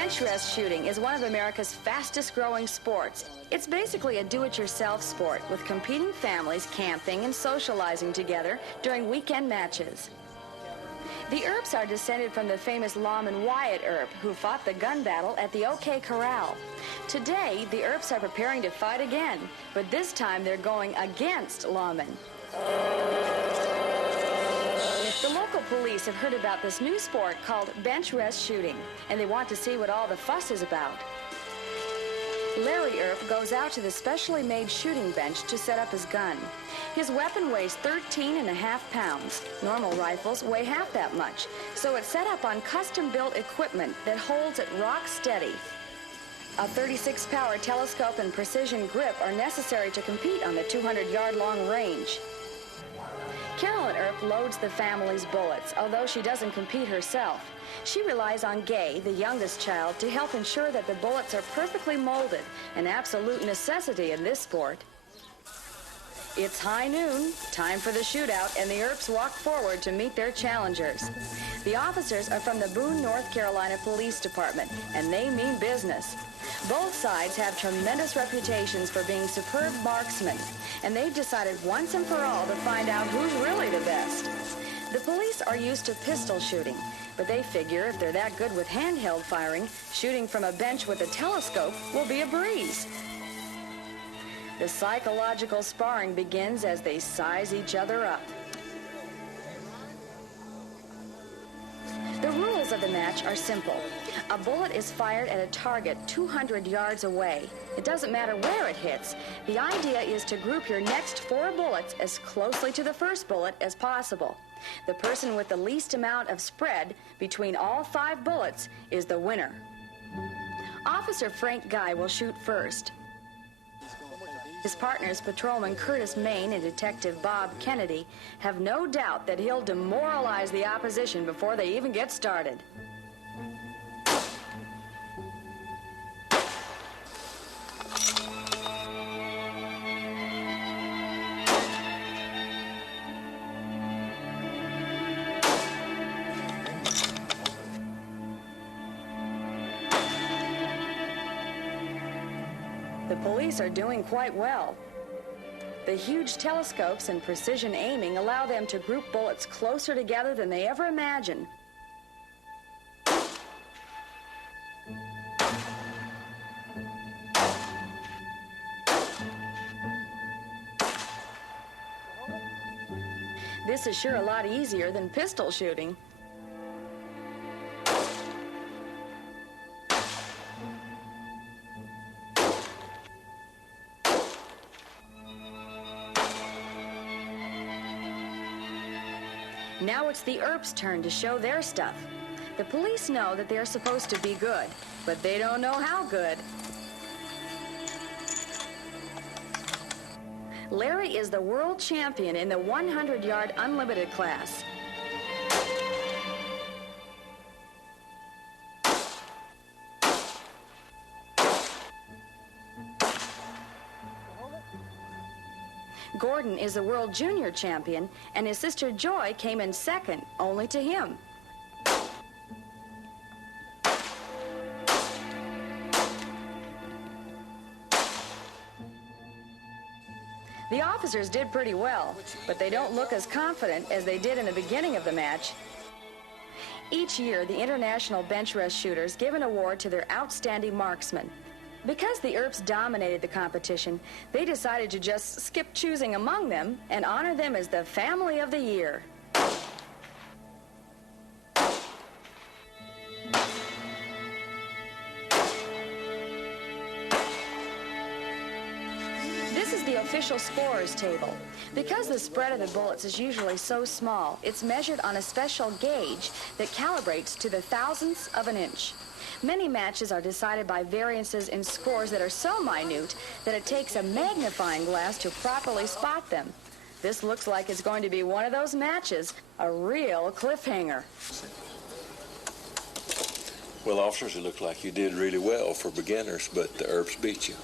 Benchrest shooting is one of America's fastest growing sports. It's basically a do-it-yourself sport with competing families camping and socializing together during weekend matches. The Earps are descended from the famous lawman Wyatt Earp, who fought the gun battle at the OK Corral. Today, the Earps are preparing to fight again, but this time they're going against lawmen. The local police have heard about this new sport called Benchrest shooting, and they want to see what all the fuss is about. Larry Earp goes out to the specially made shooting bench to set up his gun. His weapon weighs 13.5 pounds. Normal rifles weigh half that much, so it's set up on custom-built equipment that holds it rock steady. A 36-power telescope and precision grip are necessary to compete on the 200-yard-long range. Carolyn Earp loads the family's bullets, although she doesn't compete herself. She relies on Gay, the youngest child, to help ensure that the bullets are perfectly molded, an absolute necessity in this sport. It's high noon, time for the shootout, and the Earps walk forward to meet their challengers. The officers are from the Boone, North Carolina Police Department, and they mean business. Both sides have tremendous reputations for being superb marksmen, and they've decided once and for all to find out who's really the best. The police are used to pistol shooting, but they figure if they're that good with handheld firing, shooting from a bench with a telescope will be a breeze. The psychological sparring begins as they size each other up. The rules of the match are simple. A bullet is fired at a target 200 yards away. It doesn't matter where it hits. The idea is to group your next 4 bullets as closely to the first bullet as possible. The person with the least amount of spread between all 5 bullets is the winner. Officer Frank Guy will shoot first. His partners, Patrolman Curtis Main and Detective Bob Kennedy, have no doubt that he'll demoralize the opposition before they even get started. The police are doing quite well. The huge telescopes and precision aiming allow them to group bullets closer together than they ever imagined. This is sure a lot easier than pistol shooting. Now it's the Earps' turn to show their stuff. The police know that they're supposed to be good, but they don't know how good. Larry is the world champion in the 100-yard unlimited class. Gordon is the world junior champion, and his sister Joy came in second, only to him. The officers did pretty well, but they don't look as confident as they did in the beginning of the match. Each year, the International Benchrest Shooters give an award to their outstanding marksmen. Because the Earps dominated the competition, they decided to just skip choosing among them and honor them as the Family of the Year. This is the official scorers table. Because the spread of the bullets is usually so small, it's measured on a special gauge that calibrates to the thousandths of an inch. Many matches are decided by variances in scores that are so minute that it takes a magnifying glass to properly spot them. This looks like it's going to be one of those matches, a real cliffhanger. Well, officers, it looked like you did really well for beginners, but the Earps beat you.